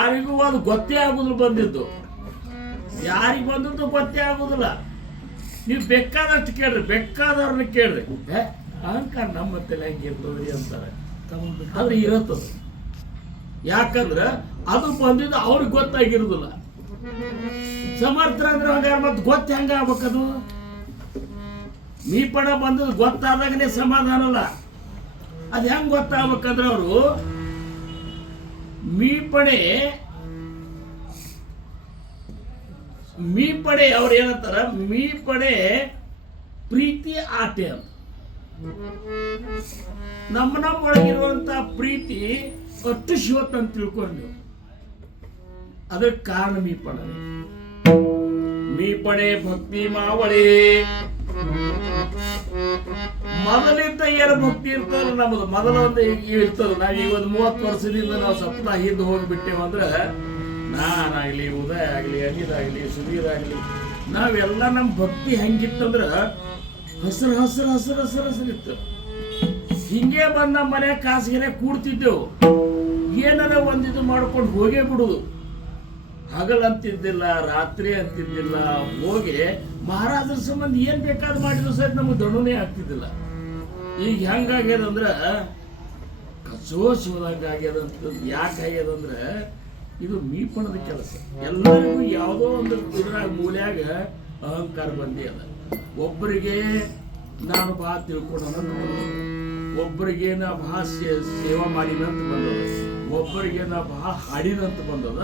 ಯಾರಿಗೂ ಅದು ಗೊತ್ತೇ ಆಗುದಿಲ್ಲ ಬಂದಿದ್ದು, ಯಾರಿಗೆ ಬಂದದ್ದು ಗೊತ್ತೇ ಆಗುದಿಲ್ಲ. ನೀವು ಬೇಕಾದಷ್ಟು ಕೇಳ್ರಿ, ಬೇಕಾದವ್ರನ್ನ ಕೇಳ್ರಿ, ಅಹಂಕಾರ ನಮ್ಮ ತಲೆ ಹೆಂಗಿರ್ತದ್ರಿ ಅಂತಾರೆ. ಆದ್ರೆ ಇರತ್ತದ, ಯಾಕಂದ್ರೆ ಅದು ಬಂದಿದ್ದು ಅವ್ರಿಗೆ ಗೊತ್ತಾಗಿರುದಿಲ್ಲ. ಸಮರ್ಥ ಅಂದ್ರೆ ಹಂಗಾರ ಮತ್ತೆ ಗೊತ್ತ ಹೆಂಗ ಆಗ್ಬೇಕದು? ಮೀಪಣ ಬಂದದ್ದು ಗೊತ್ತಾದಾಗನೇ ಸಮಾಧಾನ ಅಲ್ಲ. ಅದು ಹೆಂಗ್ ಗೊತ್ತಾಗ್ಬೇಕಂದ್ರೆ ಅವರು ಮೀಪಡೆ ಅವ್ರು ಏನಂತಾರ, ಮೀಪಡೆ ಪ್ರೀತಿ ಆಟೆ ಅಂತ. ನಮ್ಮ ಒಳಗಿರುವಂತ ಪ್ರೀತಿ ಅಷ್ಟು ಶಿವತ್ ಅಂತ ತಿಳ್ಕೊಂಡು ಅದಕ್ಕೆ ಕಾರಣ ಮೀಪಡೆ ಭಕ್ತಿ ಮಾವಳಿ. ಮೊದಲಿಂದ ಏನು ಭಕ್ತಿ ಇರ್ತದಲ್ಲ ನಮ್ಮದು, ಮೊದಲ ಒಂದು ಇರ್ತದ. ನಾವೀಗ ಒಂದು 30 ವರ್ಷದಿಂದ ನಾವು ಸಪ್ತಾಹ ಹಿಂದೆ ಹೋಗಿಬಿಟ್ಟೇವಂದ್ರೆ, ನಾನಾಗ್ಲಿ, ಉದಯ ಆಗ್ಲಿ, ಅನಿಲ್ ಆಗ್ಲಿ, ಸುಧೀರ್ ಆಗ್ಲಿ, ನಾವೆಲ್ಲ ನಮ್ಮ ಭಕ್ತಿ ಹೆಂಗಿತ್ತಂದ್ರ ಹಸರು ಹಸರು ಹಸರು ಹಸರು ಹಸರಿತ್ತು. ಹಿಂಗೆ ಬಂದು ನಮ್ಮ ಮನೆ ಕಾಸಿಗೆ ಕೂಡ್ತಿದ್ದೆವು, ಏನಾರ ಒಂದಿದು ಮಾಡ್ಕೊಂಡು ಹೋಗೇ ಬಿಡುದು. ಹಗಲಂತಿದ್ದಿಲ್ಲ, ರಾತ್ರಿ ಅಂತಿದ್ದಿಲ್ಲ. ಹೋಗಿ ಮಹಾರಾಜರ ಸಂಬಂಧ ಏನ್ ಬೇಕಾದ್ ಮಾಡಿದ್ರು ಸಹಿತ ನಮ್ಗೆ ದಣುನೇ ಆಗ್ತಿದ್ದಿಲ್ಲ. ಈಗ ಹೆಂಗಾಗ್ಯದಂದ್ರ ಕಸೋಸೋದಂಗ ಆಗ್ಯದಂತ. ಯಾಕೆ ಆಗ್ಯದಂದ್ರೆ ಇದು ಮೀಪಣದ ಕೆಲಸ. ಎಲ್ಲರಿಗೂ ಯಾವುದೋ ಒಂದು ಇದ್ರಾಗ ಮೂಲ್ಯಾಗ ಅಹಂಕಾರ ಬಂದಿ ಅದ. ಒಬ್ಬರಿಗೆ ನಾನು ಬಾ ತಿಳ್ಕೊಳೋಣ, ಒಬ್ಬರಿಗೆ ನಾ ಬಹಳ ಸೇವಾ ಮಾಡಿನಂತ ಬಂದದ, ಒಬ್ಬರಿಗೆ ನಾ ಬಹಳ ಹಾಡಿನಂತ ಬಂದದ,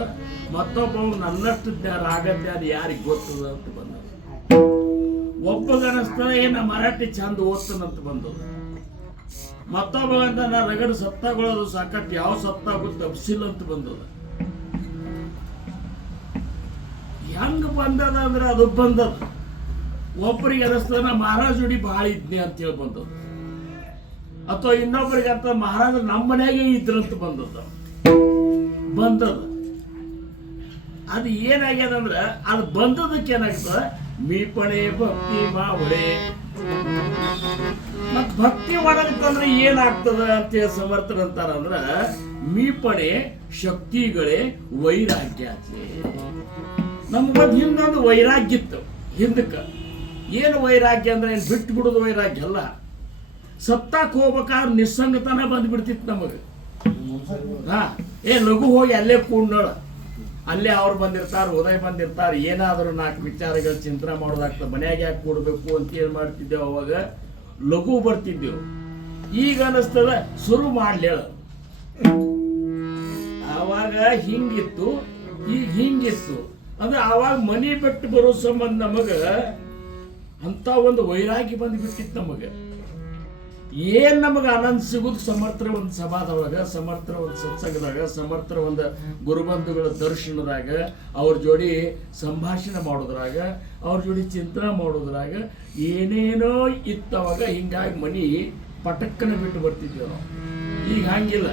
ಮತ್ತೊಬ್ಬ ನನ್ನಷ್ಟು ರಾಗಜ್ಞಾನ ಯಾರಿಗೆ ಗೊತ್ತದ ಅಂತ ಬಂದದ. ಒಬ್ಬಗ ಅನಿಸ್ತದ ಏನ ಮರಾಠಿ ಚಂದ ಓದ್ತಾನಂತ ಬಂದದ, ಮತ್ತೊಬ್ಬ ಅಂತ ನಾ ರಗಡ ಸತ್ತಾಗೊಳ್ಳೋದು ಸಾಕಷ್ಟು ಯಾವ ಸತ್ತಾಗೋ ತಪ್ಸಿಲ್ಲ ಅಂತ ಬಂದದ. ಹೆಂಗ ಬಂದದ ಅಂದ್ರೆ ಅದು ಬಂದದ. ಒಬ್ಬರಿಗೆ ಅನಿಸ್ತದ ನಾ ಮಹಾರಾಜ ಜೋಡಿ ಬಹಳ ಇದ್ನಿ ಅಂತ ಹೇಳಿ ಬಂದದ, ಅಥವಾ ಇನ್ನೊಬ್ಬರಿಗೆ ಅಂತ ಮಹಾರಾಜ ನಮ್ಮ ಮನೆಯಾಗೆ ಇದ್ರಂತ ಬಂದದ. ಅದು ಏನಾಗ್ಯದಂದ್ರ ಅದು ಬಂದದಕ್ಕೆ ಏನಾಗ್ತದ, ಮೀಪಣೆ ಭಕ್ತಿ ಮಾವಳೆ. ಮತ್ ಭಕ್ತಿ ಮಾಡಬೇಕಂದ್ರೆ ಏನಾಗ್ತದ ಅಂತ ಸಮರ್ಥನಂತಾರಂದ್ರ, ಮೀಪಣೆ ಶಕ್ತಿಗಳೇ ವೈರಾಗ್ಯ. ನಮ್ಗೊಂದು ಹಿಂದೊಂದು ವೈರಾಗ್ಯ ಇತ್ತು. ಹಿಂದಕ್ಕ ಏನು ವೈರಾಗ್ಯ ಅಂದ್ರೆ ಏನ್ ಬಿಟ್ಟು ಬಿಡುದು ವೈರಾಗ್ಯ ಅಲ್ಲ. ಸತ್ತಾಕ್ ಹೋಗ್ಬೇಕಾದ್ರೆ ನಿಸ್ಸಂಗತನ ಬಂದ್ಬಿಡ್ತಿತ್ತು ನಮಗೆ. ಲಘು ಹೋಗಿ ಅಲ್ಲೇ ಕೂಡ್ನೋಳ, ಅಲ್ಲೇ ಅವ್ರು ಬಂದಿರ್ತಾರ, ಉದಯ ಬಂದಿರ್ತಾರ, ಏನಾದರೂ 4 ವಿಚಾರಗಳು ಚಿಂತನೆ ಮಾಡೋದಾಗ್ತದೆ. ಮನ್ಯಾಗ ಯಾಕೆ ಕೂಡ್ಬೇಕು ಅಂತ ಏನ್ ಮಾಡ್ತಿದ್ದೇವೆ, ಅವಾಗ ಲಘು ಬರ್ತಿದ್ದೆವು. ಈಗ ಅನಿಸ್ತದ ಶುರು ಮಾಡ್ಲೇಳ. ಆವಾಗ ಹಿಂಗಿತ್ತು, ಈಗ ಹಿಂಗಿತ್ತು. ಅಂದ್ರೆ ಆವಾಗ ಮನಿ ಬಿಟ್ಟು ಬರೋ ಸಂಬಂಧ ನಮಗ ಅಂತ ಒಂದು ವೈರಾಗ್ಯ ಬಂದ್ಬಿಟ್ಟಿತ್ತು ನಮಗ. ಏನ್ ನಮಗ ಆನಂದ ಸಿಗುದು ಸಮರ್ಥರ ಒಂದು ಸಭಾದೊಳಗ, ಸಮರ್ಥರ ಒಂದು ಸತ್ಸಂಗದಾಗ, ಸಮರ್ಥರ ಒಂದು ಗುರುಬಂಧುಗಳ ದರ್ಶನದಾಗ, ಅವ್ರ ಜೋಡಿ ಸಂಭಾಷಣೆ ಮಾಡೋದ್ರಾಗ, ಅವ್ರ ಜೋಡಿ ಚಿಂತನೆ ಮಾಡೋದ್ರಾಗ ಏನೇನೋ ಇತ್ತವಾಗ. ಹಿಂಗಾಗಿ ಮನಿ ಪಟಕ್ಕನ ಬಿಟ್ಟು ಬರ್ತಿದ್ವಿ ನಾವು. ಈಗ ಹಂಗಿಲ್ಲ,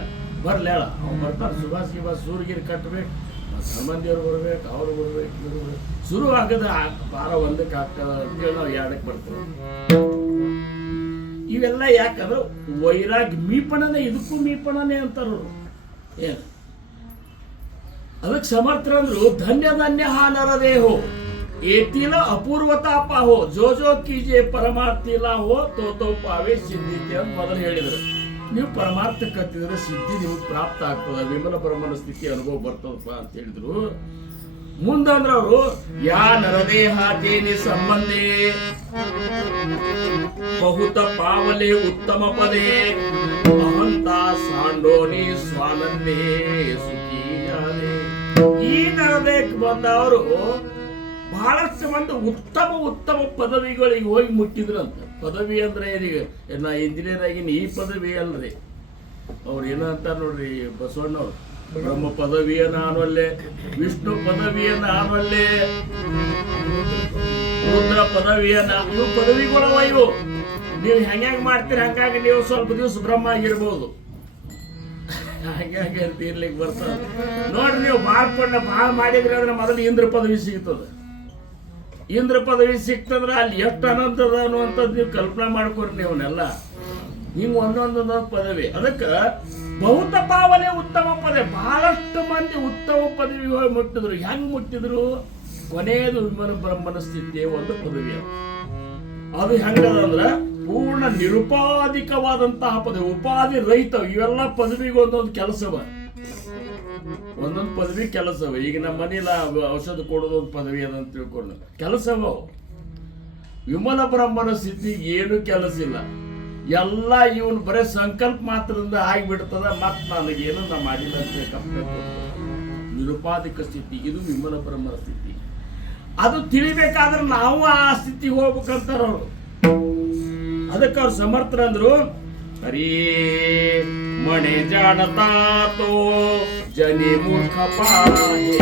ಬರ್ಲೇಳ ಅವ್ನು ಬರ್ತಾರೆ, ಸುಭಾಷ್ ಗಿಭಾಷ್ ಸೂರ್ಗಿರಿ ಕಟ್ಟಬೇಕು, ಸಂಬಂಧಿಯವ್ರು ಬರ್ಬೇಕು, ಅವ್ರು ಬರ್ಬೇಕು, ಶುರು ಆಗದ ವಾರ 1ಕ್ಕೆ ಆಗ್ತದ ಅಂತೇಳಿ ನಾವು 2ಕ್ಕೆ ಬರ್ತೇವೆ. ಇವೆಲ್ಲ ಯಾಕಂದ್ರೆ ವೈರಾಗ್ಯ ಮೀಪಣನೆ. ಇದಕ್ಕೂ ಮೀಪಣನೆ ಅಂತಾರ ಏನು. ಅದಕ್ಕೆ ಸಮರ್ಥ ಅಂದ್ರು, ಧನ್ಯ ಧನ್ಯ ಹಾನರದೇಹೋ ಏತಿಲ ಅಪೂರ್ವತಾಪ ಹೋ, ಜೋ ಜೋ ಕೀಜೆ ಪರಮಾರ್ಥಿಲ ಹೋ ತೋ ಪಾವೇ ಸಿದ್ಧಿತೆ ಅಂತ ಮೊದಲು ಹೇಳಿದ್ರು. ನೀವು ಪರಮಾರ್ಥ ಕತ್ತಿದ್ರೆ ಸಿದ್ಧಿ ನಿಮಗೆ ಪ್ರಾಪ್ತ ಆಗ್ತದ, ವಿಮಲ ಬ್ರಹ್ಮನ ಸ್ಥಿತಿ ಅನುಭವ ಬರ್ತದಪ್ಪ ಅಂತ ಹೇಳಿದ್ರು. ಮುಂದಂದ್ರ ಅವರು ಯಾ ನರದೇಹ ತೇನೆ ಸಂಬಂಧೇ ಬಹುತ ಪಾವಲೆ ಉತ್ತಮ ಪದೇ ಅಹಂತ ಸಾಂಡೋನಿ ಸ್ವಾನಂದೇ ಸುಖೀಯಾನೆ. ಈ ನರದೇಹಕ್ಕೆ ಬಂದವರು ಬಹಳಷ್ಟು ಮಂದಿ ಉತ್ತಮ ಉತ್ತಮ ಪದವಿಗಳಿಗೆ ಹೋಗಿ ಮುಟ್ಟಿದ್ರಂತ. ಪದವಿ ಅಂದ್ರೆ ಈಗ ನಾ ಇಂಜಿನಿಯರ್ ಆಗಿನ ಈ ಪದವಿ ಅಲ್ರಿ. ಅವ್ರು ಏನಂತ ನೋಡ್ರಿ ಬಸವಣ್ಣವ್ರು, ಬ್ರಹ್ಮ ಪದವಿಯನ್ನ ಆನೊಲ್ಲೆ, ವಿಷ್ಣು ಪದವಿಯನ್ನ ಆನೊಲ್ಲೆ, ರುದ್ರ ಪದವಿಯನ್ನ, ಇವು ಪದವಿಗಳವ ಇವು. ನೀವು ಹೆಂಗ್ ಮಾಡ್ತೀರಿ ಹಂಗಾಗಿ ನೀವು ಸ್ವಲ್ಪ ದಿವಸ ಬ್ರಹ್ಮ ಆಗಿರ್ಬೋದು, ಹಂಗಾಗಿ ಅಂತ ಇರ್ಲಿಕ್ಕೆ ಬರ್ತದ. ನೋಡ್ರಿ ನೀವು ಭಾಳ ಮಾಡಿದ್ರಿ ಅಂದ್ರೆ ಮೊದಲು ಇಂದ್ರ ಪದವಿ ಸಿಗ್ತದ. ಇಂದ್ರ ಪದವಿ ಸಿಕ್ತಂದ್ರೆ ಅಲ್ಲಿ ಎಷ್ಟು ಅನಂತದ ಅನ್ನುವಂಥದ್ದು ನೀವು ಕಲ್ಪನೆ ಮಾಡ್ಕೊರಿ. ನೀವನ್ನೆಲ್ಲ ಹಿಂಗೆ ಒಂದೊಂದೊಂದೊಂದು ಪದವಿ. ಅದಕ್ಕೆ ಬಹುತ ಪಾವಲೆ ಉತ್ತಮ ಪದವಿ. ಬಹಳಷ್ಟು ಮಂದಿ ಉತ್ತಮ ಪದವಿಗೆ ಹೋಗಿ ಮುಟ್ಟಿದ್ರು. ಹೆಂಗ್ ಮುಟ್ಟಿದ್ರು? ಕೊನೆಯದು ವಿಮಲ ಬ್ರಹ್ಮನ ಸ್ಥಿತಿಯ ಒಂದು ಪದವಿ. ಅದು ಹೆಂಗದಂದ್ರ ಪೂರ್ಣ ನಿರುಪಾಧಿಕವಾದಂತಹ ಪದವಿ, ಉಪಾಧಿ ರಹಿತ. ಇವೆಲ್ಲ ಪದವಿಗೆ ಒಂದೊಂದು ಕೆಲಸವ, ಒಂದೊಂದು ಪದವಿ ಕೆಲಸವ. ಈಗ ನಮ್ಮ ಮನೇಲಿ ಔಷಧ ಕೊಡೋದು ಒಂದು ಪದವಿ ಅದ ಅಂತ ತಿಳ್ಕೊಂಡು ಕೆಲಸವ. ವಿಮಲ ಬ್ರಹ್ಮನ ಸ್ಥಿತಿಗೆ ಏನು ಕೆಲಸ ಇಲ್ಲ. ಎಲ್ಲ ಇವನು ಬರೇ ಸಂಕಲ್ಪ ಮಾತ್ರದಿಂದ ಆಗಿಬಿಡ್ತದ. ಮತ್ ನನಗೇನು ನಾ ಮಾಡಿಲ್ಲ ಅಂತ ನಿರುಪಾಧಿಕ ಸ್ಥಿತಿ. ಇದು ವಿಮಲ ಬ್ರಹ್ಮನ ಸ್ಥಿತಿ. ಅದು ತಿಳಿಬೇಕಾದ್ರೆ ನಾವು ಆ ಸ್ಥಿತಿಗೆ ಹೋಗ್ಬೇಕಂತಾರ ಅವರು. ಅದಕ್ಕೆ ಅವ್ರು ಸಮರ್ಥರಂದ್ರು, ಹರೀ ಮಣೆ ಜಾಣತಾತೋ ಜನಿ ಮೂರ್ಖ ಪಾಯೇ.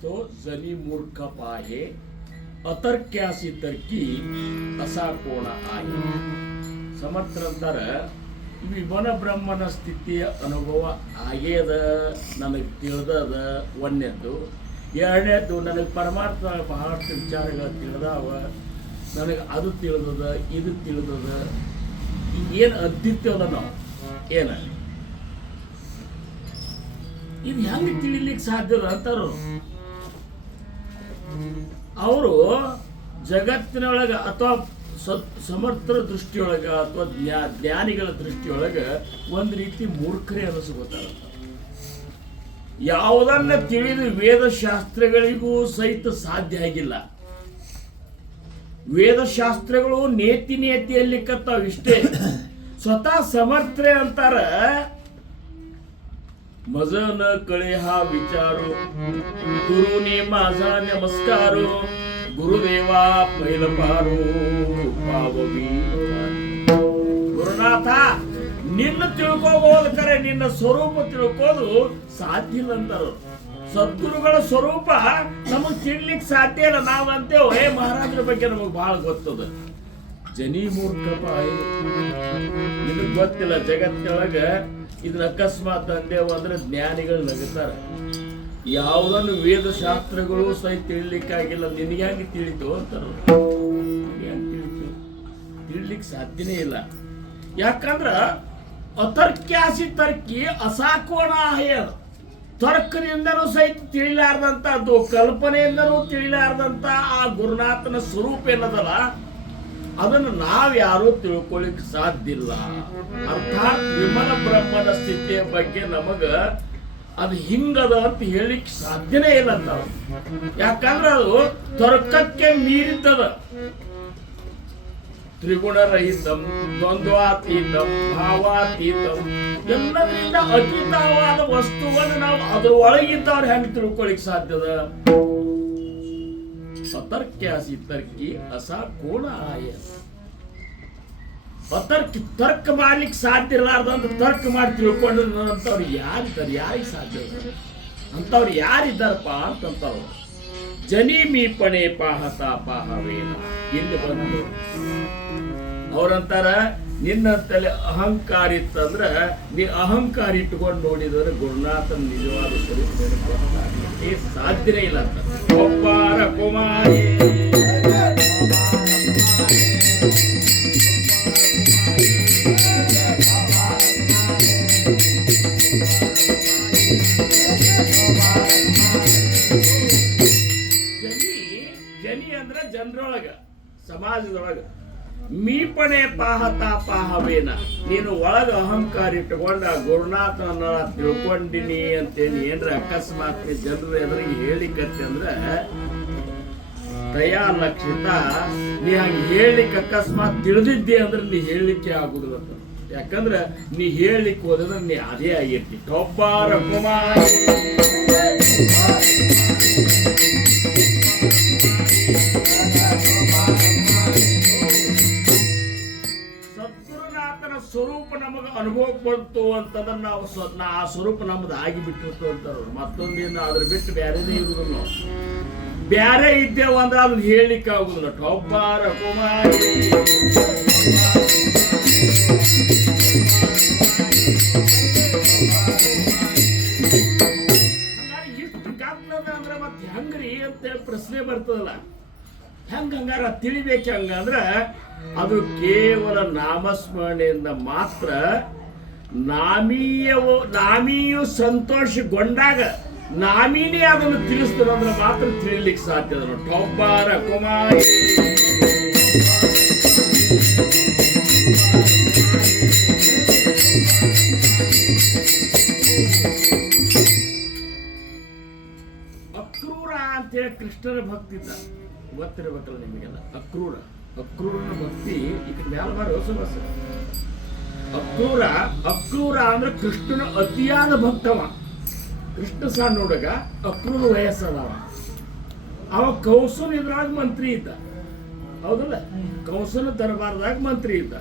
तो जनी मूर्ख पाहे अतर्क्यासी तर्की असा कोण आहे. ಸಮರ್ಥರಂತಾರ ವಿಮಲ ಬ್ರಹ್ಮನ ಸ್ಥಿತಿಯ ಅನುಭವ ಆಗ್ಯದ, ನನಗೆ ತಿಳಿದದ. ಒಂದನೇದ್ದು. ಎರಡನೇದ್ದು, ನನಗೆ ಪರಮಾರ್ಥ ಬಹಳಷ್ಟು ವಿಚಾರಗಳು ತಿಳಿದಾವ. ನನಗೆ ಅದು ತಿಳಿದದ, ಇದು ತಿಳಿದದ. ಏನು ಅದ್ದಿತ್ತೇವಲ್ಲ ನಾವು, ಏನ ಇದು ಹೆಂಗೆ ತಿಳಿಲಿಕ್ಕೆ ಸಾಧ್ಯದ ಅಂತಾರು ಅವರು. ಜಗತ್ತಿನೊಳಗ ಅಥವಾ ಸಮರ್ಥರ ದೃಷ್ಟಿಯೊಳಗ ಅಥವಾ ಜ್ಞಾನಿಗಳ ದೃಷ್ಟಿಯೊಳಗ ಒಂದು ರೀತಿ ಮೂರ್ಖರೇ ಅನಿಸ್ಕೋತಾರ. ಯಾವುದನ್ನ ತಿಳಿದು ವೇದಶಾಸ್ತ್ರಗಳಿಗೂ ಸಹಿತ ಸಾಧ್ಯ ಆಗಿಲ್ಲ. ವೇದಶಾಸ್ತ್ರಗಳು ನೇತಿಯಲ್ಲಿ ಕತ್ತಾವ ಇಷ್ಟೇ. ಸ್ವತಃ ಸಮರ್ಥರೇ ಅಂತಾರ, मज न कळे हा विचारो, गुरुने माझा नमस्कारो, गुरुदेवा पैल पारो पाववी. ಗುರುನಾಥ, ನಿನ್ನ ತಿಳ್ಕೋಬಹುದು ಕರೆ, ನಿನ್ನ ಸ್ವರೂಪ ತಿಳ್ಕೋದು ಸಾಧ್ಯ ಇಲ್ಲ ಅಂತಾರ. ಸದ್ಗುರುಗಳ ಸ್ವರೂಪ ನಮಗ್ ತಿಳ್ಲಿಕ್ಕೆ ಸಾಧ್ಯ ಇಲ್ಲ. ನಾವು ಅಂತೇವ್ ಹೇ ಮಹಾರಾಜರ ಬಗ್ಗೆ ನಮಗ್ ಬಹಳ ಗೊತ್ತದ. ಜನಿ ಮೂರ್ಖಪ, ನಿನಗ್ ಗೊತ್ತಿಲ್ಲ. ಜಗತ್ತಿನೊಳಗ ಇದನ್ನ ಅಕಸ್ಮಾತ್ ಅಂದೇವು ಅಂದ್ರೆ ಜ್ಞಾನಿಗಳು ನಗುತ್ತಾರ. ಯಾವುದನ್ನು ವೇದಶಾಸ್ತ್ರಗಳು ಸಹಿತ ತಿಳಿಲಿಕ್ಕಾಗಿಲ್ಲ, ನಿನಗೆ ಹೆಂಗೆ ತಿಳಿತು ಅಂತಾರ. ತಿಳಿತು ತಿಳಿಲಿಕ್ಕೆ ಸಾಧ್ಯನೇ ಇಲ್ಲ. ಯಾಕಂದ್ರ ಅತರ್ಕ್ಯಾಸಿ ತರ್ಕಿ ಅಸಾಕೋಣಾಹಯ, ತರ್ಕದಿಂದನೂ ಸಹಿತ ತಿಳಿಲಾರ್ದಂಥದ್ದು, ಕಲ್ಪನೆಯಿಂದನೂ ತಿಳಿಲಾರ್ದಂಥ ಆ ಗುರುನಾಥನ ಸ್ವರೂಪ ಏನದಲ್ಲ, ಅದನ್ನು ನಾವ್ಯಾರೂ ತಿಳ್ಕೊಳ್ಳಿಕ್ ಸಾಧ್ಯ ಇಲ್ಲ. ಅರ್ಥಾತ್ ವಿಮಲ ಬ್ರಹ್ಮನ ಸ್ಥಿತಿಯ ಬಗ್ಗೆ ನಮಗ ಅದು ಹಿಂಗದ ಅಂತ ಹೇಳಿಕ್ ಸಾಧ್ಯನೇ ಇಲ್ಲ ಅಂತ. ಯಾಕಂದ್ರೆ ಅದು ತರ್ಕಕ್ಕೆ ಮೀರಿದ್ದದ. ತ್ರಿಗುಣರಹಿತಂ, ದ್ವಂದ್ವಾತೀತಂ, ಭಾವಾತೀತಂ, ಎಲ್ಲದರಿಂದ ಅತೀತವಾದ ವಸ್ತುವನ್ನು ನಾವು ಅದ್ರ ಒಳಗಿದ್ದವ್ರು ಹೆಂಗೆ ತಿಳ್ಕೊಳ್ಳಿಕ್ ಸಾಧ್ಯದ? ಅತರ್ಕ್ಯಾಸಿ ತರ್ಕಿ ಅಸಾಕೋಣ ಆಯ. ತರ್ಕ ಮಾಡ್ಲಿಕ್ಕೆ ಸಾಧ್ಯ ಇರಲಾರ್ದಂತ ತರ್ಕ ಮಾಡಿ ತಿಳ್ಕೊಂಡ್ರಂತವ್ರು ಯಾರಿದ್ದಾರೆ? ಯಾರಿಗೆ ಸಾಧ್ಯ? ಅಂತವ್ರು ಯಾರಿದ್ದಾರಪ್ಪ ಅಂತಂತವ್ರು. ಜನಿ ಮೀಪಣೆ ಪಾಹತ ಪಾಹವೇನ. ಇಲ್ಲಿ ಬಂದು ಅವ್ರಂತಾರ, ನಿನ್ನಂತಲ್ಲಿ ಅಹಂಕಾರ ಇತ್ತಂದ್ರ ನೀ ಅಹಂಕಾರ ಇಟ್ಕೊಂಡು ನೋಡಿದ್ರೆ ಗುರುನಾಥನ ನಿಜವಾದ ಸ್ವರೂಪ ಸಾಧ್ಯನೇ ಇಲ್ಲ ಅಂತ. ಒಬ್ಬಾರ ಕುಮಾರಿ ಜನಿ ಅಂದ್ರ ಜನರೊಳಗ, ಸಮಾಜದೊಳಗ. ಮೀಪಣೆ ಪಾಹತ ಪಾಹವೇನ. ನೀನು ಒಳಗ ಅಹಂಕಾರ ಇಟ್ಟುಕೊಂಡ ಗುರುನಾಥನ ತಿಳ್ಕೊಂಡಿನಿ ಅಂತೇಳಿ ಏನ್ರ ಅಕಸ್ಮಾತ್ ಜನರು ಎದುರಿಗೆ ಹೇಳಿಕತ್ತೆ ಅಂದ್ರ ದಯಾ ಲಕ್ಷಿತ. ನೀ ಹಂಗ ಹೇಳಿಕ್ ಅಕಸ್ಮಾತ್ ತಿಳಿದಿದ್ದೆ ಅಂದ್ರೆ ನೀ ಹೇಳಲಿಕ್ಕೆ ಆಗುದಿಲ್ಲ. ಯಾಕಂದ್ರ ನೀ ಹೇಳಲಿಕ್ಕೆ ಹೋದ್ರೆ ನೀ ಅದೇ ಆಗಿರ್ತಿ. ಒಬ್ಬಾರ ಕುಮಾರಿ ಸದ್ಗುರುನಾಥನ ಸ್ವರೂಪ ನಮಗ ಅನುಭವಕ್ಕೆ ಬಂತು ಅಂತಂದ್ರೆ ನಾವು ಆ ಸ್ವರೂಪ ನಮ್ದು ಆಗಿಬಿಟ್ಟಿರ್ತು ಅಂತಾರ. ಮತ್ತೊಂದಿನ ಅದ್ರ ಬಿಟ್ಟು ಬ್ಯಾರೇನೇ ಇರುದಿಲ್ಲ. ನಾವು ಬ್ಯಾರೆ ಇದ್ದೇವ ಅಂದ್ರೆ ಅದನ್ನ ಹೇಳಲಿಕ್ಕೆ ಆಗುದಿಲ್ಲ. ಒಬ್ಬಾರ ಕುಮಾರಿ ಇಷ್ಟು ಗದ್ದಲದ ಅಂದ್ರೆ ಮತ್ತೆ ಹೆಂಗ್ರಿ ಅಂತ ಪ್ರಶ್ನೆ ಬರ್ತದಲ್ಲ. ಹಂಗಾರ ತಿಳಿಬೇಕು. ಹಂಗಂದ್ರ ಅದು ಕೇವಲ ನಾಮಸ್ಮರಣೆಯಿಂದ ಮಾತ್ರ. ನಾಮಿಯು ಸಂತೋಷಗೊಂಡಾಗ ನಾಮಿನೇ ಅದನ್ನು ತಿಳಿಸ್ತದಂದ್ರೆ ಮಾತ್ರ ತಿಳಿಲಿಕ್ಕೆ ಸಾಧ್ಯ. ಒಬ್ಬಾರ ಕುಮಾರಿ ಅಕ್ರೂರ ಅಂತೇಳಿ ಕೃಷ್ಣನ ಭಕ್ತಿ ಇದ್ದ, ಗೊತ್ತಿರಬೇಕಲ್ಲ ನಿಮಗೆಲ್ಲ. ಅಕ್ರೂರನ ಭಕ್ತಿ ಈ ಕಡೆ ಮ್ಯಾಲ ಬಾರಿ ಹೊಸ ಹೊಸ. ಅಕ್ರೂರ ಅಂದ್ರೆ ಕೃಷ್ಣನ ಅತಿಯಾದ ಭಕ್ತವ. ಕೃಷ್ಣ ಸಣ್ಣ ಹುಡುಗ, ಅಕ್ರೂರ ವಯಸ್ಸದವ. ಅವ ಕೌಸನ ಇದ್ರಾಗ ಮಂತ್ರಿ ಇದ್ದ, ಹೌದಲ್ಲ? ಕೌಸನ ದರ್ಬಾರದಾಗ ಮಂತ್ರಿ ಇದ್ದ.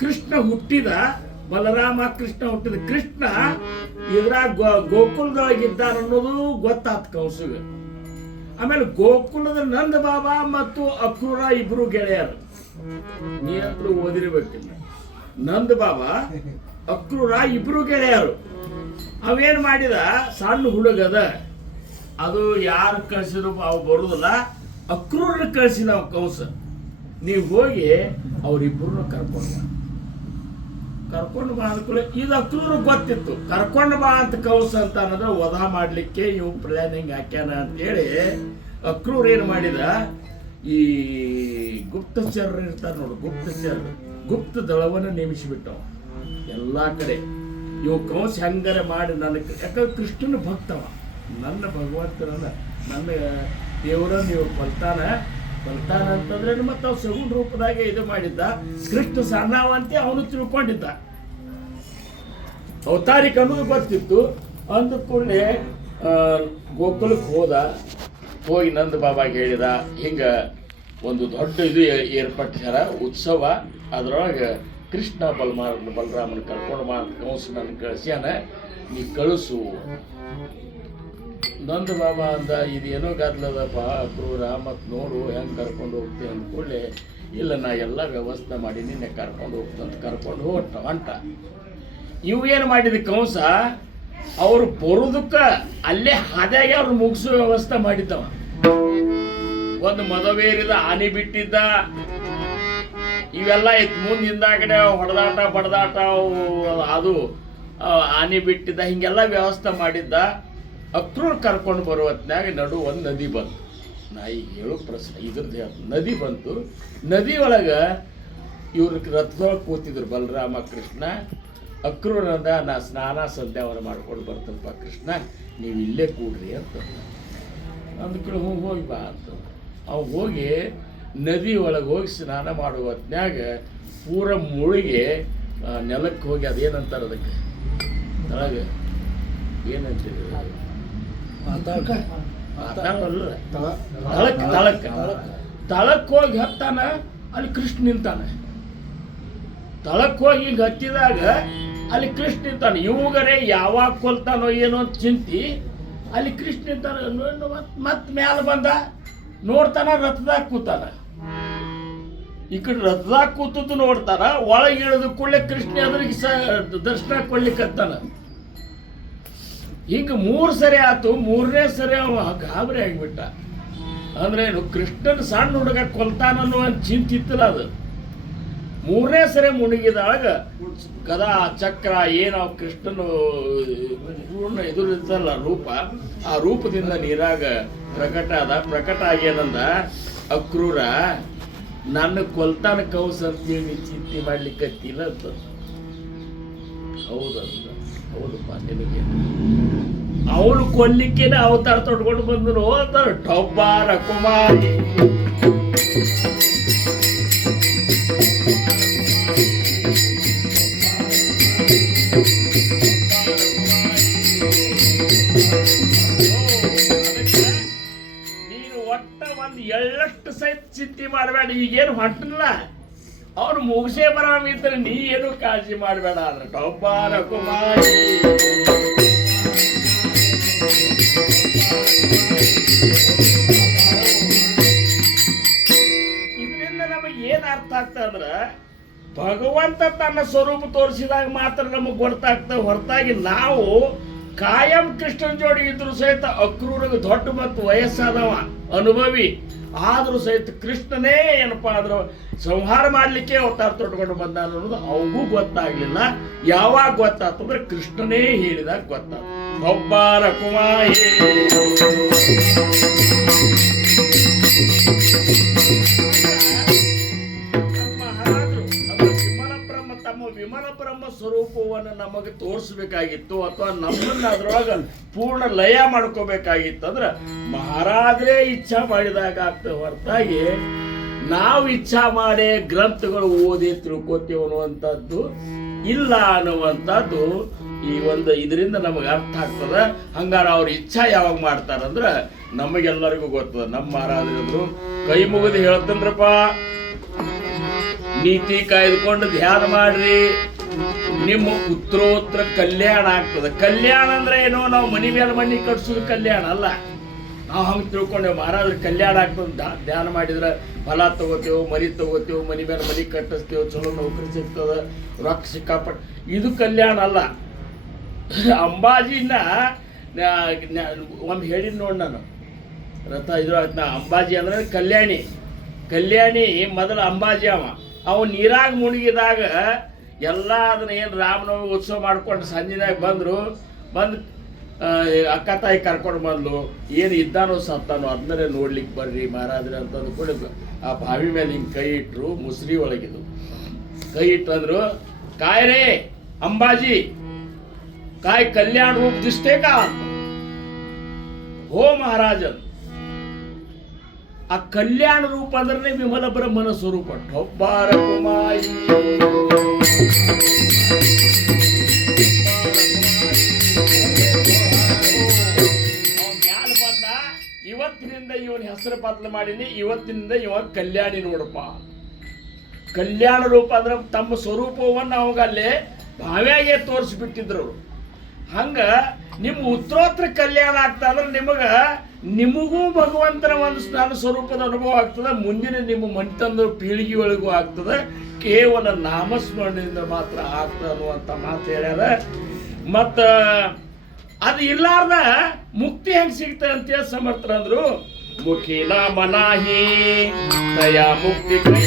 ಕೃಷ್ಣ ಹುಟ್ಟಿದ, ಬಲರಾಮ ಕೃಷ್ಣ ಹುಟ್ಟಿದ. ಕೃಷ್ಣ ಇದ್ರಾಗ ಗೋಕುಲದೊಳಗಿದ್ದ ಅನ್ನೋದು ಗೊತ್ತಾತ್ ಕೌಸಗೆ. ಆಮೇಲೆ ಗೋಕುಲದ ನಂದ ಬಾಬಾ ಮತ್ತು ಅಕ್ರೂರ ಇಬ್ರು ಗೆಳೆಯರು. ನೀವಂತರೂ ಓದಿರ್ಬೇಕಿಲ್ಲ. ನಂದ ಬಾಬಾ ಅಕ್ರೂರ ಇಬ್ರು ಗೆಳೆಯರು. ಅವೇನ್ ಮಾಡಿದ, ಸಣ್ಣ ಹುಡುಗದ, ಅದು ಯಾರು ಕಳ್ಸಿದ್ರು ಅವು ಬರುದಿಲ್ಲ. ಅಕ್ರೂರನ್ನ ಕಳ್ಸಿದ ಅವ ಕೌಸ. ನೀವು ಹೋಗಿ ಅವ್ರಿಬ್ರು ಕರ್ಕೊಂಡು ಬಾ ಅಂದ್ಕೊಳ್ಳಿ. ಇದು ಅಕ್ರೂರ ಗೊತ್ತಿತ್ತು. ಕರ್ಕೊಂಡು ಬಾ ಅಂತ ಕೌಸ ಅಂತ ಅನ್ನೋದ್ರ ವಧ ಮಾಡ್ಲಿಕ್ಕೆ ಇವ್ ಪ್ಲಾನಿಂಗ್ ಹಾಕ್ಯಾನ ಅಂತೇಳಿ ಅಕ್ರೂರ್ ಏನ್ ಮಾಡಿದ, ಈ ಗುಪ್ತಚರರು ಇರ್ತಾರ ನೋಡು, ಗುಪ್ತ ದಳವನ್ನು ನೇಮಿಸಿಬಿಟ್ಟವ ಎಲ್ಲಾ ಕಡೆ. ಇವು ಕೌಸ ಹೆಂಗಾರ ಮಾಡಿ ನನಗೆ, ಯಾಕಂದ್ರೆ ಕೃಷ್ಣನ ಭಕ್ತವ. ನನ್ನ ಭಗವಂತನನ್ನ, ನನ್ನ ದೇವರನ್ನ ನೀವು ಕೊಲ್ತಾನ ಅಂತಂದ್ರೆ ಮತ್ತೆ ಅವ್ ಸಗುಣ ರೂಪದಾಗೆ ಇದು ಮಾಡಿದ್ದ. ಕೃಷ್ಣ ಸಣ್ಣವಂತೆ ಅವನು ತಿಳ್ಕೊಂಡಿದ್ದ. ಅವತಾರಿಕ ಅನ್ನೋದು ಗೊತ್ತಿತ್ತು. ಅಂದ ಕೂಡಲೇ ಗೋಕುಲಕ್ಕೆ ಹೋಗಿ ನಂದ ಬಾಬಾಗೆ ಹೇಳಿದ, ಹಿಂಗ ಒಂದು ದೊಡ್ಡ ಇದು ಏರ್ಪಟ್ಟಾರ ಉತ್ಸವ. ಅದ್ರೊಳಗೆ ಕೃಷ್ಣ ಬಲರಾಮನ ಕರ್ಕೊಂಡು ಕಂಸ ನನ್ನ ಕಳಿಸ್ಯಾನ, ನೀ ಕಳಿಸು. ನಂದ ಬಾಬಾ ಅಂದ, ಇದೇನೋ ಗದ್ಲದಪ್ಪ ಅಕ್ರೂರ, ಮತ್ತು ನೋಡು ಹೆಂಗೆ ಕರ್ಕೊಂಡು ಹೋಗ್ತಿ ಅಂದ್ಕೊಳ್ಳಿ. ಇಲ್ಲ, ನಾ ಎಲ್ಲ ವ್ಯವಸ್ಥೆ ಮಾಡಿ ನಿನ್ನೆ ಕರ್ಕೊಂಡು ಹೋಗ್ತಂತ ಕರ್ಕೊಂಡು ಹೊಂಟ. ಇವು ಏನು ಮಾಡಿದ ಕಂಸ, ಅವ್ರು ಬರೋದಕ್ಕ ಅಲ್ಲೇ ಹಾದ್ಯಾಗೆ ಅವ್ರು ಮುಗಿಸೋ ವ್ಯವಸ್ಥೆ ಮಾಡಿದ್ದವ. ಒಂದು ಮದವೇರಿದ ಆನೆ ಬಿಟ್ಟಿದ್ದ, ಇವೆಲ್ಲ ಇತ್ತು. ಮುಂದಿಂದ ಕಡೆ ಹೊಡೆದಾಟ ಬಡದಾಟ ಅದು ಆನೆ ಬಿಟ್ಟಿದ್ದ, ಹಿಂಗೆಲ್ಲ ವ್ಯವಸ್ಥೆ ಮಾಡಿದ್ದ. ಅಕ್ರೂರ್ ಕರ್ಕೊಂಡು ಬರೋ ಹೊತ್ನ್ಯಾಗ ನಡು ಒಂದು ನದಿ ಬಂತು. ನಾ ಈಗ ಹೇಳೋ ಪ್ರಶ್ನೆ ಇದ್ರದ್ದು ನದಿ ಬಂತು. ನದಿ ಒಳಗೆ ಇವ್ರ ರಥದೊಳಗೆ ಕೂತಿದ್ರು ಬಲರಾಮ ಕೃಷ್ಣ. ಅಕ್ರೂರ್ ಅಂದ, ನಾ ಸ್ನಾನ ಸಂಧ್ಯಾವನ ಮಾಡ್ಕೊಂಡು ಬರ್ತನಪ್ಪ ಕೃಷ್ಣ, ನೀವು ಇಲ್ಲೇ ಕೂಡ್ರಿ ಅಂತ ಅಂದ್ಕೇಳಿ ಹೋಗಿ ಬಾ ಅಂತ. ಅವು ಹೋಗಿ ನದಿ ಒಳಗೆ ಹೋಗಿ ಸ್ನಾನ ಮಾಡುವ ಹೊತ್ನ್ಯಾಗ ಪೂರ ಮುಳುಗಿ ನೆಲಕ್ಕೆ ಹೋಗಿ ಅದೇನಂತಾರೆ ಅದಕ್ಕೆ ತಳಗೆ ಏನಂತಿದ್ರು ತಳಕ್ಕೆ ಹೋಗಿ ಹತ್ತಾನ. ಅಲ್ಲಿ ಕೃಷ್ಣ ನಿಂತಾನೆ. ತಳಕ್ಕೆ ಹೋಗಿ ಹಿಂಗೆ ಹತ್ತಿದಾಗ ಅಲ್ಲಿ ಕೃಷ್ಣ ನಿಂತಾನೆ. ಇವುಗರೇ ಯಾವಾಗ ಕೊಲ್ತಾನೋ ಏನೋ ಅಂತ ಚಿಂತಿ ಅಲ್ಲಿ ಕೃಷ್ಣ ನಿಂತಾನೆ. ಮತ್ತೆ ಮ್ಯಾಲ ಬಂದ ನೋಡ್ತಾನ, ರಥದಾಗ ಕೂತಾನ. ಈ ಕಡೆ ರಥದಾಗ ಕೂತದ್ದು ನೋಡ್ತಾರ. ಒಳಗೆ ಇಳಿದು ಕೂಡಲೇ ಕೃಷ್ಣ ಅದ್ರಿಗೆ ದರ್ಶನ ಕೊಡ್ಲಿಕ್ಕತ್ತಾನ. ಹಿಂಗೆ 3 ಸರಿ ಆತು. 3ನೇ ಸರಿ ಅವ ಗಾಬರಿ ಆಗಿಬಿಟ್ಟ. ಅಂದ್ರೆ ಏನು, ಕೃಷ್ಣನ ಸಣ್ಣ ಹುಡುಗ ಕೊಲ್ತಾನನ್ನುವ ಚಿಂತಿತ್ತಲ್ಲ ಅದು. 3ನೇ ಸರಿ ಮುಳುಗಿದಾಗ ಗದಾ ಚಕ್ರ ಏನೋ ಕೃಷ್ಣನು ಪೂರ್ಣ ಎದುರಿದ್ದಲ್ಲ ರೂಪ, ಆ ರೂಪದಿಂದ ನೀರಾಗ ಪ್ರಕಟ ಆಗ್ಯಾನಂದ. ಅಕ್ರೂರ ನನ್ನ ಕೊಲ್ತಾನ ಕೌಸ್ ಅಂತೇಳಿ ಚಿಂತೆ ಮಾಡ್ಲಿಕ್ಕತ್ತಿಲ್ಲ ಅಂತ. ಹೌದಂತ, ಹೌದಪ್ಪ ನಿನಗೆ ಅವನು ಕೊಲ್ಲಿಕ್ಕೇನೆ ಅವತಾರ ತೊಡ್ಕೊಂಡು ಬಂದನು ಅಂತಾರೆ ಟೊಬ್ಬಾರ ಕುಮಾರಿ. ನೀನು ಒಟ್ಟ ಒಂದು ಎಳ್ಳಷ್ಟು ಸಹಿತ ಚಿಂತೆ ಮಾಡಬೇಡ. ಈಗೇನು ಹೊಂಟಲ್ಲ, ಅವ್ರು ಮುಗಿಸೇ ಬರಾಮಿದ್ರೆ ನೀ ಏನು ಕಾಳಜಿ ಮಾಡಬೇಡ ಅಂದ್ರೆ ಟೊಬ್ಬಾರ ಕುಮಾರಿ. ಇದರಿಂದ ನಮಗೆ ಏನ್ ಅರ್ಥ ಆಗ್ತದೆ ಅಂದ್ರೆ, ಭಗವಂತ ತನ್ನ ಸ್ವರೂಪ ತೋರಿಸಿದಾಗ ಮಾತ್ರ ನಮಗೆ ಗೊತ್ತಾಗ್ತದೆ. ಹೊರತಾಗಿ ನಾವು ಕಾಯಂ ಕೃಷ್ಣನ ಜೋಡಿ ಇದ್ರು ಸಹಿತ ಅಕ್ರೂರಿಗೆ ದೊಡ್ಡ ಮತ್ತು ವಯಸ್ಸಾದವ ಅನುಭವಿ ಆದ್ರೂ ಸಹಿತ ಕೃಷ್ಣನೇ ಏನಪ್ಪಾ ಆದ್ರೂ ಸಂಹಾರ ಮಾಡ್ಲಿಕ್ಕೆ ಅವತಾರ ತೊಟ್ಕೊಂಡು ಬಂದ ಅನ್ನೋದು ಅವಗೂ ಗೊತ್ತಾಗ್ಲಿಲ್ಲ. ಯಾವಾಗ ಗೊತ್ತಾಗ್ತಂದ್ರೆ ಕೃಷ್ಣನೇ ಹೇಳಿದಾಗ ಗೊತ್ತಾಗ್ತದೆ. ಒಬ್ಬಾರ ಕುಮಾರಿ ವಿಮಲ ಬ್ರಹ್ಮ ಸ್ವರೂಪವನ್ನು ನಮಗೆ ತೋರಿಸ್ಬೇಕಾಗಿತ್ತು, ಅಥವಾ ನಮ್ಮನ್ನ ಅದ್ರೊಳಗ ಪೂರ್ಣ ಲಯ ಮಾಡ್ಕೋಬೇಕಾಗಿತ್ತು ಅಂದ್ರೆ ಮಹಾರಾಜರೇ ಇಚ್ಛಾ ಮಾಡಿದಾಗ ಆಗ್ತದೆ. ಹೊರತಾಗಿ ನಾವು ಇಚ್ಛಾ ಮಾಡಿ ಗ್ರಂಥಗಳು ಓದಿ ತಿಳ್ಕೊತೀವಿ ಅನ್ನುವಂಥದ್ದು ಇಲ್ಲ ಅನ್ನುವಂಥದ್ದು ಈ ಒಂದು ಇದರಿಂದ ನಮಗೆ ಅರ್ಥ ಆಗ್ತದೆ. ಹಂಗಾರ ಅವ್ರ ಇಚ್ಛಾ ಯಾವಾಗ ಮಾಡ್ತಾರಂದ್ರ ನಮಗೆಲ್ಲರಿಗೂ ಗೊತ್ತದ. ನಮ್ಮ ಮಹಾರಾಜರು ಕೈ ಮುಗಿದು ಹೇಳ್ತನ್ರಪ್ಪ, ನೀತಿ ಕಾಯ್ದುಕೊಂಡು ಧ್ಯಾನ ಮಾಡ್ರಿ, ನಿಮ್ಮ ಉತ್ತರೋತ್ತರ ಕಲ್ಯಾಣ ಆಗ್ತದೆ. ಕಲ್ಯಾಣ ಅಂದ್ರೆ ಏನೋ ನಾವು ಮನಿ ಮೇಲೆ ಮನಿ ಕಟ್ಸೋದು ಕಲ್ಯಾಣ ಅಲ್ಲ. ನಾವು ಹಂಗೆ ತಿಳ್ಕೊಂಡೇವು ಮಹಾರಾಜರು ಕಲ್ಯಾಣ ಆಗ್ತದೆ, ಧ್ಯಾನ ಮಾಡಿದ್ರೆ ಫಲ ತಗೋತೇವೆ, ಮರಿ ತಗೋತೇವೆ, ಮನಿ ಮೇಲೆ ಮನಿ ಕಟ್ಟಿಸ್ತೇವೆ, ಚಲೋ ನೌಕರಿ ಸಿಗ್ತದೆ, ರೊಕ್ಕ ಸಿಕ್ಕಾಪಟ್ಟು. ಇದು ಕಲ್ಯಾಣ ಅಲ್ಲ. ಅಂಬಾಜಿನ ಒಮ್ಮೆ ಹೇಳಿದ್ ನೋಡಿ ನಾನು, ರಥ ಇದ್ರ ಅಂಬಾಜಿ ಅಂದ್ರೆ ಕಲ್ಯಾಣಿ ಮೊದಲು ಅಂಬಾಜಿ ಅವ ನೀರಾಗ ಮುಳುಗಿದಾಗ ಎಲ್ಲ ಅದನ್ನ ಏನು ರಾಮನವಮಿ ಉತ್ಸವ ಮಾಡ್ಕೊಂಡು ಸಂಜೆನಾಗ ಬಂದು ಅಕ್ಕ ತಾಯಿ ಕರ್ಕೊಂಡು ಬಂದ್ಲು. ಏನು ಇದ್ದಾನೋ ಸತ್ತಾನೋ ಅದನ್ನೇ ನೋಡ್ಲಿಕ್ಕೆ ಬರ್ರಿ ಮಹಾರಾಜ್ರೆ ಅಂತಂದು ಕೂಡ ಆ ಬಾವಿ ಮೇಲೆ ಹಿಂಗೆ ಕೈ ಇಟ್ಟರು. ಮುಸ್ರಿ ಒಳಗಿದ್ದು ಕೈ ಇಟ್ಟಂದ್ರು, ಕಾಯ್ರೇ ಅಂಬಾಜಿ ಕಾಯ್ ಕಲ್ಯಾಣ ರೂಪ ದಿಷ್ಟೇ ಕಾ ಹೋ ಮಹಾರಾಜನ್. ಆ ಕಲ್ಯಾಣ ರೂಪ ಅಂದ್ರೆ ವಿಮಲ ಬ್ರಹ್ಮನ ಸ್ವರೂಪ. ಟೊಬ್ಬಾರ ಕುಮಾರಿ ಮ್ಯಾಲ ಬಂದ. ಇವತ್ತಿನಿಂದ ಇವನ ಹೆಸರು ಬದಲು ಮಾಡೀನಿ, ಇವತ್ತಿನಿಂದ ಇವ ಕಲ್ಯಾಣಿ ನೋಡಪ್ಪ. ಕಲ್ಯಾಣ ರೂಪ ಅಂದ್ರೆ ತಮ್ಮ ಸ್ವರೂಪವನ್ನು ಅವಾಗಲ್ಲೇ ಭಾವ್ಯಾಗೆ ತೋರಿಸ್ಬಿಟ್ಟಿದ್ರು. ಹಂಗ ನಿಮ್ಮ ಉತ್ತರೋತ್ತರ ಕಲ್ಯಾಣ ಆಗ್ತಾ ಅಂದ್ರೆ ನಿಮಗೂ ಭಗವಂತನ ಒಂದು ನನ್ನ ಸ್ವರೂಪದ ಅನುಭವ ಆಗ್ತದೆ. ಮುಂದಿನ ನಿಮ್ಮ ಮನೆತಂದ ಪೀಳಿಗೆ ಒಳಗೂ ಆಗ್ತದೆ. ಕೇವಲ ನಾಮಸ್ಮರಣೆಯಿಂದ ಮಾತ್ರ ಆಗ್ತದೆ ಅನ್ನುವಂಥ ಮಾತು ಹೇಳ್ಯಾರ. ಮತ್ತು ಅದು ಇರ್ಲಾರ್ದ ಮುಕ್ತಿ ಹೆಂಗ್ ಸಿಗ್ತದೆ ಅಂತೇಳಿ ಸಮರ್ಥರಂದ್ರು. ಮುಖಿನ ಮನಾಹಿ ದಯಾ ಮುಕ್ತಿ ಕೈ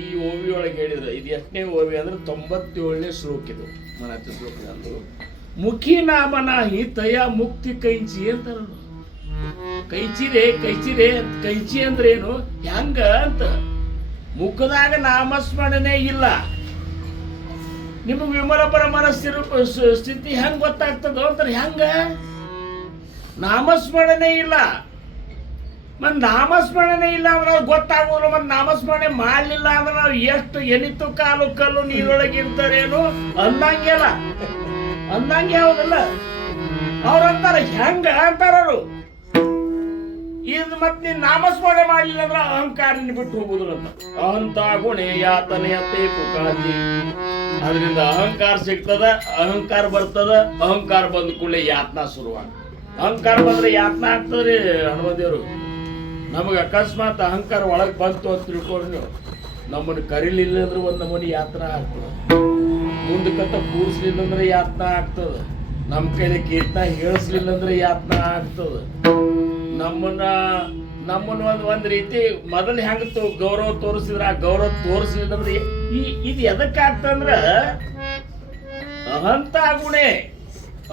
ಈ ಓವಿ ಒಳಗೆ ಹೇಳಿದ್ರು. ಇದು ಎಷ್ಟನೇ ಓವಿ ಅಂದ್ರೆ 97ನೇ ಶ್ಲೋಕ. ಇದು ಮನಾತಿ ಶ್ಲೋಕ ಅಂದ್ರು. ಮುಖಿ ನಾಮನಾಹಿ ತಯ ಮುಕ್ತಿ ಕೈಂಚಿ ಅಂತಾರ. ಕೈಚಿದೆ ಕೈಚಿದೆ ಕೈಚಿ ಅಂದ್ರೆ ಏನು ಹೆಂಗ ಅಂತ. ಮುಖದಾಗ ನಾಮಸ್ಮರಣೆ ಇಲ್ಲ, ನಿಮಗೆ ವಿಮಲ ಪರಮನ ಸ್ಥಿತಿ ಹೆಂಗ್ ಗೊತ್ತಾಗ್ತದೋ ಅಂತಾರೆ. ಹೆಂಗ ನಾಮಸ್ಮರಣೆ ಇಲ್ಲ, ಮತ್ ನಾಮಸ್ಮರಣೆ ಇಲ್ಲ ಅಂದ್ರೆ ಅದು ಗೊತ್ತಾಗೋಲ್ಲ. ಮತ್ ನಾಮಸ್ಮರಣೆ ಮಾಡ್ಲಿಲ್ಲ ಅಂದ್ರೆ ನಾವು ಎಷ್ಟು ಎನಿತು ಕಾಲು ಕಲ್ಲು ನೀರೊಳಗೆ ಇರ್ತಾರೇನು ಅಂದಂಗೆಲ್ಲ ಅಂದಂಗೆ ಯಾವ್ದಲ್ಲ. ಅವ್ರಂತಾರ ಹೆಂಗ ಅಂತಾರರು. ಇದು ಮತ್ ನೀನ್ ನಾಮಸ್ಮರಣೆ ಮಾಡ್ಲಿಲ್ಲ ಅಂದ್ರೆ ಅಹಂಕಾರ ಬಿಟ್ಟು ಹೋಗುದಿಲ್ಲ ಅಂತ. ಅಹಂತ ಗುಣೆ ಯಾತನೆಯ ತೇಪು ಕಾಂತಿ. ಅದರಿಂದ ಅಹಂಕಾರ ಸಿಗ್ತದ, ಅಹಂಕಾರ ಬರ್ತದ. ಅಹಂಕಾರ ಬಂದ ಕೂಡಲೇ ಯಾತನಾ ಶುರುವಾಗ. ಅಹಂಕಾರ ಬಂದ್ರೆ ಯಾತನಾ ಆಗ್ತದ್ರಿ ಹನುಮದೇವ್ರು. ನಮಗೆ ಅಕಸ್ಮಾತ್ ಅಹಂಕಾರ ಒಳಗೆ ಬಂತು ಅಂತ ತಿಳ್ಕೊಂಡು ನೀವು ನಮ್ಮನ್ನು ಕರೀಲಿಲ್ಲ ಅಂದ್ರೆ ಒಂದು ನಮೂನಿ ಯಾತನ ಆಗ್ತದೆ. ಮುಂದಕ್ಕಂತ ಕೂರಿಸ್ಲಿಲ್ಲ ಅಂದ್ರೆ ಯಾತನ ಆಗ್ತದೆ. ನಮ್ಮ ಕೈಲಿ ಕೀರ್ತನ ಹೇಳಿಸ್ಲಿಲ್ಲ ಅಂದ್ರೆ ಯಾತನ ಆಗ್ತದೆ. ನಮ್ಮನ್ನ ಒಂದ್ ರೀತಿ ಮೊದಲು ಹೆಂಗ ಗೌರವ ತೋರಿಸಿದ್ರ ಆ ಗೌರವ ತೋರಿಸ್ಲಿಲ್ಲ ಅಂದ್ರೆ ಇದು ಎದಕ್ಕಾಗ್ತಂದ್ರ ಅಹಂತ ಗುಣೆ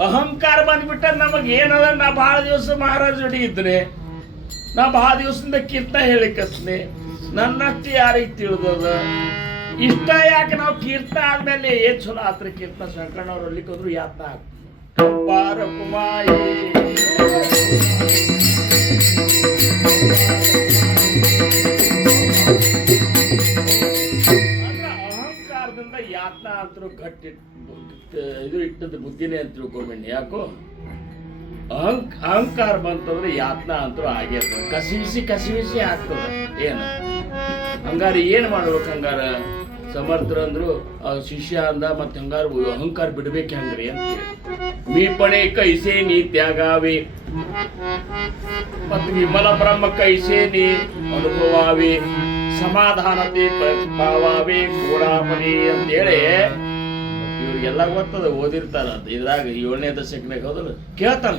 ಅಹಂಕಾರ ಬಂದ್ಬಿಟ್ಟ. ನಮಗ್ ಏನದ, ನಾ ಬಹಳ ದಿವಸ ಮಹಾರಾಜ ಜೋಡಿ ಇದ್ರೆ, ನಾ ಬಹಳ ದಿವಸದಿಂದ ಕೀರ್ತನ ಹೇಳಿಕತ್ನೆ, ನನ್ನಷ್ಟು ಯಾರಿಗೆ ತಿಳಿದದ. ಇಷ್ಟ ಯಾಕೆ ನಾವು ಕೀರ್ತನ ಆದ್ಮೇಲೆ ಏನ್ ಚಲೋ ಆತ್ರ ಕೀರ್ತನ ಶಂಕರಣ್ಣವ್ರು ಅಲ್ಲಿಕ್ಕಂದ್ರು ಯಾತನ ಆಗ್ತಾರ ಕುಮಾಯಿ ಅಹಂಕಾರದಿಂದ ಯಾತನ ಅಂತರೂ ಗಟ್ಟಿ ಇದು ಇಟ್ಟದ ಬುದ್ಧಿನೇ ಅಂತ ತಿಳ್ಕೊಂಬೇಡಿ. ಯಾಕೋ ಅಹಂಕಾರ ಬಂತಂದ್ರೆ ಯಾತನ ಅಂತರೂ ಆಗೇ ಕಸಿವಿಸಿ ಆಗ್ತದ. ಏನ ಹಂಗಾರ ಏನ್ ಮಾಡ್ಬೇಕು? ಹಂಗಾರ ಸಮರ್ಥರಂದ್ರು ಶಿಷ್ಯ ಅಂದ ಮತ್ತೆ ಹಂಗಾರ ಅಹಂಕಾರ ಬಿಡ್ಬೇಕು ಹೆಂಗ್ರಿ ಅಂತ. ಮೀಪಣೆ ಕೈಸೇ ನೀ ತ್ಯಾಗಾವೆ ಮತ್ತು ವಿಮಲ ಬ್ರಹ್ಮ ಕೈಸೇ ನೀ ಅನುಭವಾವೆ ಸಮಾಧಾನತೆ ಭಾವಾವೆ ಕೂಡಾಮಣಿ ಅಂತೇಳಿ ಇವ್ರಿಗೆಲ್ಲ ಗೊತ್ತದ, ಓದಿರ್ತಾರ. ಇದ್ರಾಗ 7ನೇ ದಶಕನಾಗ ಹೋದ್ರ ಕೇಳ್ತಾನ.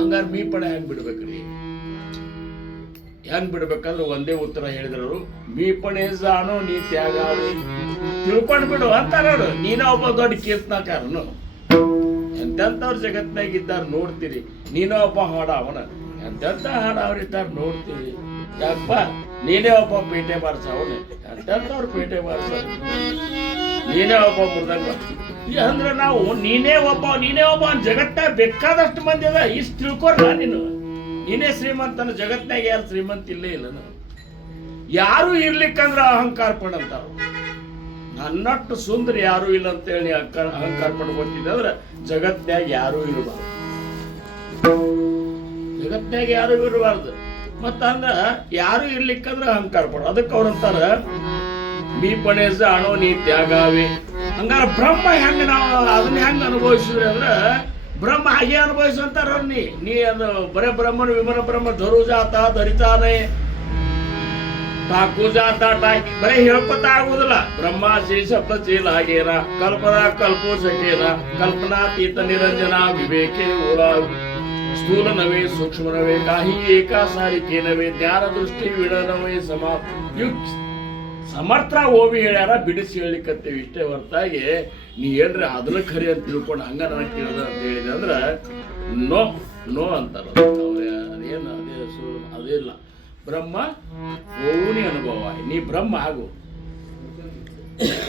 ಹಂಗಾರ ಮೀಪಣೆ ಹೆಂಗ್ ಬಿಡ್ಬೇಕ್ರಿ? ಹೆಂಗ್ ಬಿಡ್ಬೇಕಂದ್ರೆ ಒಂದೇ ಉತ್ತರ ಹೇಳಿದ್ರು. ಮೀಪಣೆ ಜಾಣೋ ನೀ ತ್ಯಾಗಾವೆ ತಿಳ್ಕೊಂಡ್ ಬಿಡು ಅಂತಾರ. ನೀನ ಒಬ್ಬ ದೊಡ್ಡ ಕೀರ್ತನಕಾರನು, ಎಂತೆಂಥವ್ರು ಜಗತ್ನಾಗ ಇದ್ದಾರ ನೋಡ್ತೀರಿ. ನೀನೋ ಒಬ್ಬ ಹಾಡ ಅವನ ಎಂತೆಂಥ ಹಾಡ ಅವ್ರಿದ್ದಾರ ನೋಡ್ತೀರಿ. ಯಾಕಪ್ಪ ನೀನೇ ಒಬ್ಬ ಪೇಟೆ ಬಾರ್ಸ ಅವನ ಎಂತೆಂಥವ್ರು ಪೇಟೆ ಬಾರ್ಸ, ನೀನೇ ಒಬ್ಬ ಮೃದಂಗ ಅಂದ್ರೆ ನಾವು ನೀನೇ ಒಬ್ಬ ಜಗತ್ತಾಗ ಬೇಕಾದಷ್ಟು ಮಂದಿ ಅದ. ಇಷ್ಟು ತಿಳ್ಕೊಲ್ಲ ನೀನು. ನೀನೇ ಶ್ರೀಮಂತನ, ಜಗತ್ನಾಗ ಯಾರು ಶ್ರೀಮಂತ ಇಲ್ಲೇ ಇಲ್ಲ. ನಾವು ಯಾರು ಇರ್ಲಿಕ್ಕಂದ್ರ ಅಹಂಕಾರ ಪಡಂತಾರ. ನನ್ನಟ್ಟು ಸುಂದರ ಯಾರು ಇಲ್ಲ ಅಂತ ಹೇಳಿ ಅಹಂಕಾರ ಪಡ್ಕೊತಿದ್ರೆ ಜಗತ್ನಾಗ ಯಾರು ಇರಬಾರ್ದು. ಜಗತ್ನಾಗ ಯಾರು ಇರಬಾರ್ದು. ಮತ್ತ ಅಂದ್ರ ಯಾರು ಇರ್ಲಿಕ್ಕಂದ್ರ ಅಹಂಕಾರ ಪಡ. ಅದಕ್ಕೆ ಅವ್ರಂತಾರ ಮೀಪಣೇಜ ಅಣೋ ನೀ ತ್ಯಾಗಾವೆ. ಹಂಗಾರ ಬ್ರಹ್ಮ ಹೆಂಗ ನಾವು ಅದನ್ನ ಹೆಂಗ ಅನುಭವಿಸಿದ್ರಿ ಅಂದ್ರ ಬ್ರಹ್ಮ ಹಾಗೆ ಅನುಭವಿಸಂತಾರ. ನೀ ಅದು ಬರೇ ಬ್ರಹ್ಮನ ವಿಮಲ ಬ್ರಹ್ಮ ಧರುಜಾತ ಧರಿತಾನೆ ಟಾಕು ಜಾತ ಟಾಕಿ ಬರೀ ಹೇಳ್ಕೊತಾ ಆಗುದಿಲ್ಲ. ಬ್ರಹ್ಮಾಸಿ ಶಬ್ದ ಚೀಲ ಆಗೇನ ಕಲ್ಪನಾ ಕಲ್ಪೋ ಸಕೇನ ಕಲ್ಪನಾತೀತ ನಿರಂಜನ ವಿವೇಕೆ ಓಲಾ ಸ್ಥೂಲ ನವೇ ಸೂಕ್ಷ್ಮ ನವೇ ಕಾಹಿ ಏಕಾಸಾರಿಕೆ ನವೇ ಜ್ಞಾನ ದೃಷ್ಟಿ ವಿಡನವೇ ಸಮರ್ಥ ಓವಿ ಹೇಳ್ಯಾರ, ಬಿಡಿಸಿ ಹೇಳಿಕತ್ತೀವಿ ಇಷ್ಟೇ ಹೊರತಾಗಿ ನೀ ಹೇಳ್ರಿ ಅದನ್ನ ಖರಿ ಅಂತ ತಿಳ್ಕೊಂಡು ಹಂಗ ನನಗೆ ಕೇಳ್ದ ಅಂತ ಹೇಳಿದೆ ಅಂದ್ರೆ ನೋ ನೋ ಅಂತಾರ. ಅದೇನು ಅದೇ ಇಲ್ಲ. ಬ್ರಹ್ಮ ಓನಿ ಅನುಭವ, ನೀ ಬ್ರಹ್ಮ ಆಗು.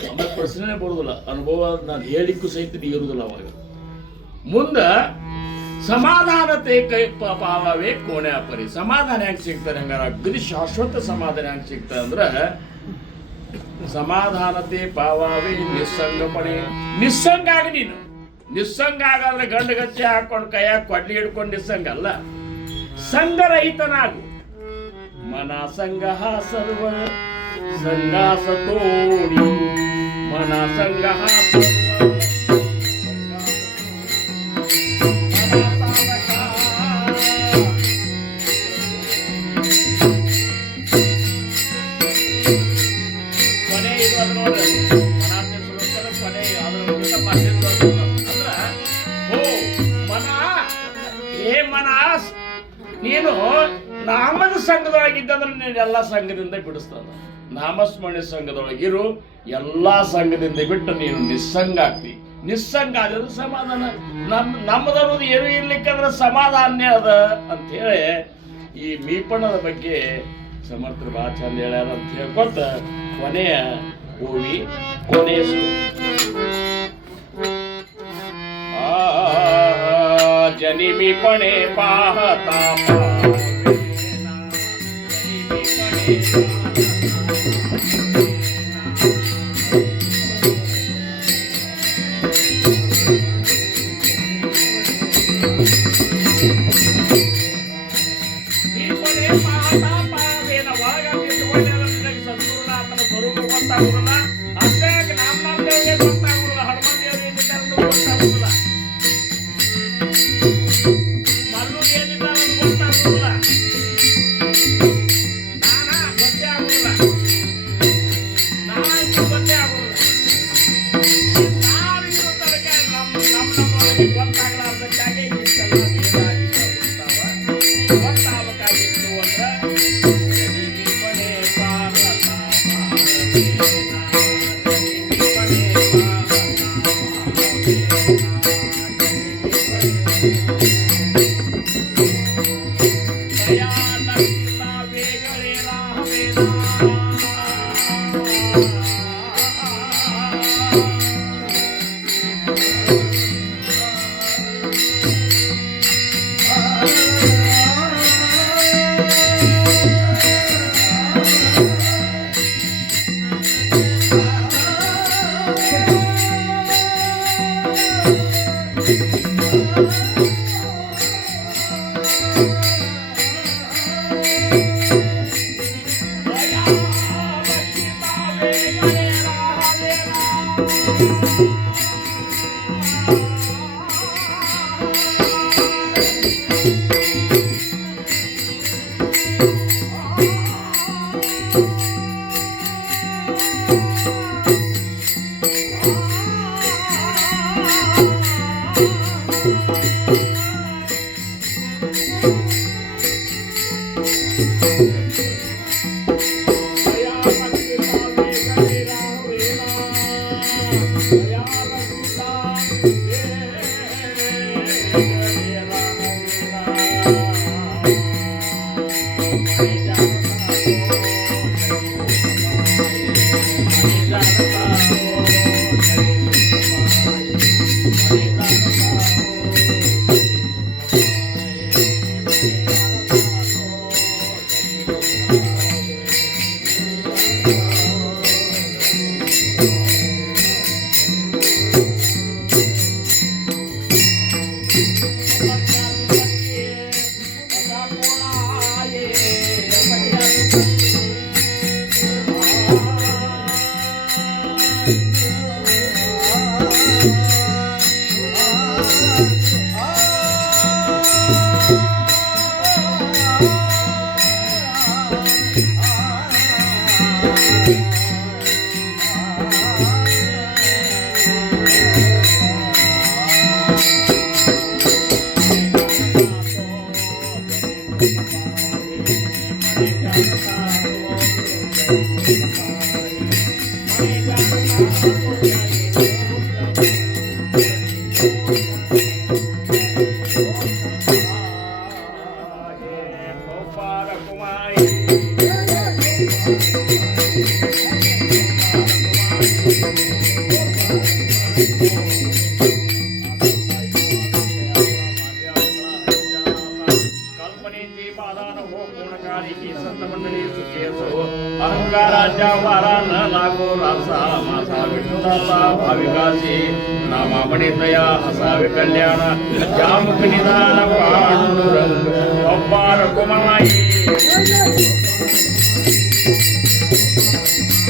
ಆಮೇಲೆ ಪ್ರಶ್ನೆ ಬರುದಿಲ್ಲ, ಅನುಭವ ನಾನು ಹೇಳಿಕ್ಕೂ ಸಹಿತ ನೀ ಇರುದಿಲ್ಲ ಅವಾಗ. ಮುಂದ ಸಮಾಧಾನತೆ ಕೈ ಪಾವವೇ ಕೋಣೆ ಅಪರಿ. ಸಮಾಧಾನ ಹೆಂಗ್ ಸಿಗ್ತಾರೆ ಹಂಗಾರ? ಅಗ್ನಿ ಶಾಶ್ವತ ಸಮಾಧಾನ ಹೆಂಗ್ ಸಿಗ್ತದೆ ಅಂದ್ರೆ ಸಮಾಧಾನತೆ ಪಾವವೇ ನಿಸ್ಸಂಗಪಣೆ. ನಿಸ್ಸಂಗ ಆಗ ನೀನು. ನಿಸ್ಸಂಗ ಆಗಾದ್ರೆ ಗಂಡು ಗಚ್ಚೆ ಹಾಕೊಂಡು ಕೈಯಾಗ ಕೊಡ್ಲಿ ಹಿಡ್ಕೊಂಡು ನಿಸ್ಸಂಗ ಅಲ್ಲ, ಸಂಗರಹಿತನಾಗು. ಮನ ಸಂಗ ಸರ್ವ ಸಂಗಾಸ ತೋಡಿ ಮನ ಸಂಗ ನೀನು ನಾಮದ ಸಂಘದೊಳಗಿದ್ದಂದ್ರೆ ನೀನು ಎಲ್ಲ ಸಂಘದಿಂದ ಬಿಡಿಸ್ತಾನ. ನಾಮಸ್ಮರಣೆ ಸಂಘದೊಳಗಿರು, ಎಲ್ಲಾ ಸಂಘದಿಂದ ಬಿಟ್ಟು ನೀನು ನಿಸ್ಸಂಗ ಆಗ್ತಿ. ನಿಸ್ಸಂಗ ಆದ್ರೆ ಸಮಾಧಾನ. ನಮ್ಮದನ್ನೋದು ಏನು ಇರ್ಲಿಕ್ಕಂದ್ರೆ ಸಮಾಧಾನ ಅದ ಅಂತ ಹೇಳಿ ಈ ಮೀಪಣದ ಬಗ್ಗೆ ಸಮರ್ಥರು ಬಹಳ ಚಂದ ಹೇಳ್ಯಾರ ಅಂತ ಹೇಳ್ಕೊತ ಕೊನೆಯ ಓವಿ ಕೊನೆಯ जनिमी पणे पाहता ಸಂಪೂರ್ಣ ಸ್ವರೂಪ ಗೊತ್ತಾಗುದಿಲ್ಲ. ಅಷ್ಟೇ ನಾಮ ದೇವರಿಗೆ ಗೊತ್ತಾಗುದಿಲ್ಲ, ಹನುಮಂತ ದೇವರಿಗೆ ಗೊತ್ತಾಗುದಿಲ್ಲ, ಮಲ್ಲು ಏನಿದ್ದಾರೆ ಗೊತ್ತಾಗುದಿಲ್ಲ, ನಾನಾ ಗೊತ್ತೇ ಆಗುದಿಲ್ಲ, ನಾನಾಯ್ತು ಗೊತ್ತೇ ಆಗುದಿಲ್ಲ. ನಾವಿರೋ ತನಕ ನಮ್ಮೊಳಗೆ ಗೊತ್ತಾಗಲಾರ್ದಕ್ಕಾಗಿ ಇಷ್ಟೆಲ್ಲ ಗೊತ್ತಾಗಬೇಕಾಗಿತ್ತು ಅಂದ್ರೆ कल्पनेची बाधान हो गुणकारी की संत मंडळी सुखी असो अहंकाराच्या वारा न लागो रासा माझा विठ्ठलाचा भाविकाची नामामणे दया असावे कल्याण जामुख निदान पांडुरंग अपार कुमाई